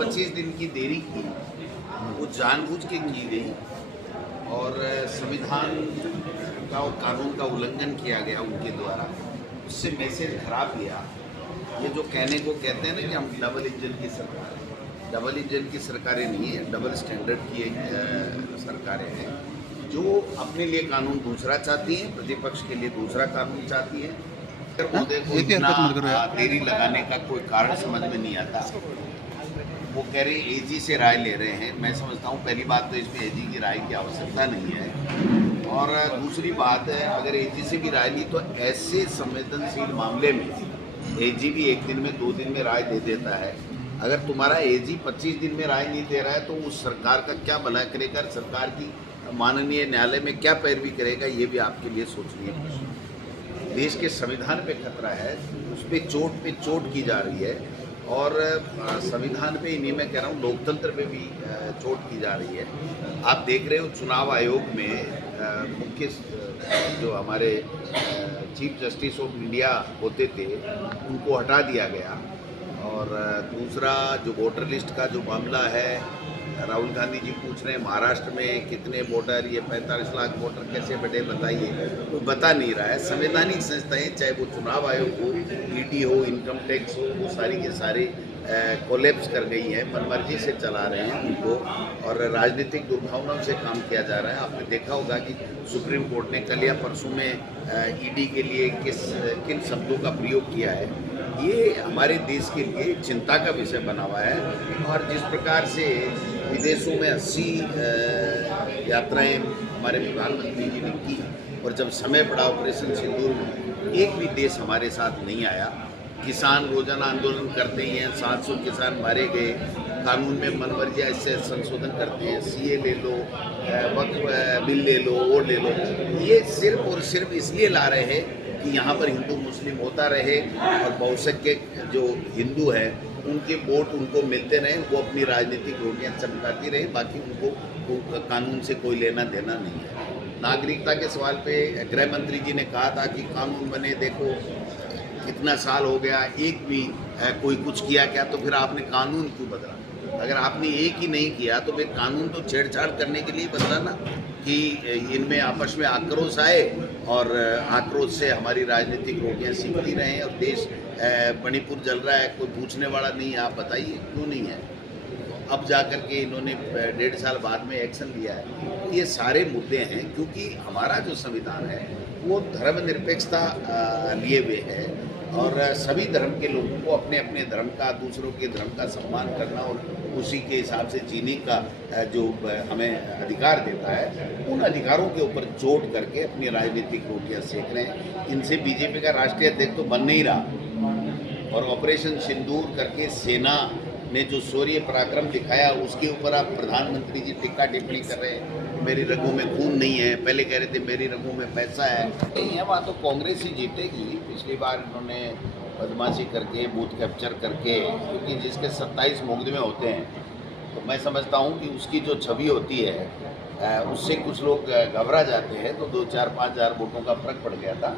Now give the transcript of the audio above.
25 दिन की देरी की वो जानबूझ के की गई और संविधान का और कानून का उल्लंघन किया गया उनके द्वारा। उससे मैसेज खराब गया। ये जो कहने को कहते हैं ना कि हम डबल इंजन की सरकार है, डबल इंजन की सरकारें नहीं है, डबल स्टैंडर्ड की सरकारें हैं जो अपने लिए कानून दूसरा चाहती हैं, प्रतिपक्ष के लिए दूसरा कानून चाहती है। मोदी को इतना देरी लगाने का कोई कारण समझ में नहीं आता। वो कह रहे एजी से राय ले रहे हैं। मैं समझता हूँ पहली बात तो इसमें एजी की राय की आवश्यकता नहीं है, और दूसरी बात है अगर एजी से भी राय ली तो ऐसे संवेदनशील मामले में एजी भी 1 दिन में 2 दिन में राय दे देता है। अगर तुम्हारा एजी 25 दिन में राय नहीं दे रहा है तो उस सरकार का क्या भला करेगा, सरकार की माननीय न्यायालय में क्या पैरवी करेगा, ये भी आपके लिए सोचनीय है। देश के संविधान पे खतरा है, उस पर चोट की जा रही है, और संविधान पे ही नहीं, मैं कह रहा हूँ लोकतंत्र पे भी चोट की जा रही है। आप देख रहे हो चुनाव आयोग में मुख्य जो हमारे चीफ जस्टिस ऑफ इंडिया होते थे उनको हटा दिया गया, और दूसरा जो वोटर लिस्ट का जो मामला है, राहुल गांधी जी पूछ रहे हैं महाराष्ट्र में कितने वोटर, ये 45 लाख वोटर कैसे बढ़े बताइए, कोई बता नहीं रहा है। संवैधानिक संस्थाएं चाहे वो चुनाव आयोग हो, ईडी हो, इनकम टैक्स हो, वो सारी के सारे कोलैप्स कर गई हैं, मनमर्जी से चला रहे हैं उनको, और राजनीतिक दुर्भावनाओं से काम किया जा रहा है। आपने देखा होगा कि सुप्रीम कोर्ट ने कल या परसों में ईडी के लिए किन शब्दों का प्रयोग किया है। ये हमारे देश के लिए चिंता का विषय बना हुआ है, और जिस प्रकार से विदेशों में 80 यात्राएं हमारे प्रधानमंत्री जी ने की, और जब समय पड़ा ऑपरेशन सिंदूर में एक भी देश हमारे साथ नहीं आया। किसान रोजाना आंदोलन करते ही हैं, 700 किसान मारे गए, कानून में मनमर्जी ऐसे संशोधन करते हैं, सीए ले लो, वक्फ बिल ले लो, वो ले लो। ये सिर्फ और सिर्फ इसलिए ला रहे हैं कि यहाँ पर हिंदू मुस्लिम होता रहे, और बहुसंख्यक जो हिंदू हैं उनके वोट उनको मिलते रहे, वो अपनी राजनीतिक रोटियां चमकाती रहे, बाकी उनको कानून से कोई लेना देना नहीं है। नागरिकता के सवाल पे गृह मंत्री जी ने कहा था कि कानून बने, देखो कितना साल हो गया, एक भी कोई कुछ किया क्या, तो फिर आपने कानून क्यों बदला? अगर आपने एक ही नहीं किया तो फिर कानून तो छेड़छाड़ करने के लिए बदला ना, कि इनमें आपस में आक्रोश आए और आक्रोश से हमारी राजनीतिक रोटियां सीखती रहें, और देश मणिपुर जल रहा है, कोई पूछने वाला नहीं है, आप बताइए क्यों नहीं है? अब जा कर के इन्होंने 1.5 साल बाद में एक्शन लिया है। ये सारे मुद्दे हैं क्योंकि हमारा जो संविधान है वो धर्मनिरपेक्षता लिए हुए है, और सभी धर्म के लोगों को अपने अपने धर्म का, दूसरों के धर्म का सम्मान करना और उसी के हिसाब से जीने का जो हमें अधिकार देता है, उन अधिकारों के ऊपर चोट करके अपनी राजनीतिक रोटियां सेक रहे हैं। इनसे बीजेपी का राष्ट्रीय अध्यक्ष तो बन नहीं रहा, और ऑपरेशन सिंदूर करके सेना ने जो शौर्य पराक्रम दिखाया उसके ऊपर आप प्रधानमंत्री जी टिक्का टिप्पणी कर रहे हैं, मेरी रगों में खून नहीं है। पहले कह रहे थे मेरी रगों में पैसा है। नहीं है, वहाँ तो कांग्रेस ही जीतेगी। पिछली बार इन्होंने बदमाशी करके, बूथ कैप्चर करके, क्योंकि जिसके 27 मुकदमे होते हैं तो मैं समझता हूँ कि उसकी जो छवि होती है उससे कुछ लोग घबरा जाते हैं, तो 2-4-5 हज़ार वोटों का फर्क पड़ गया था।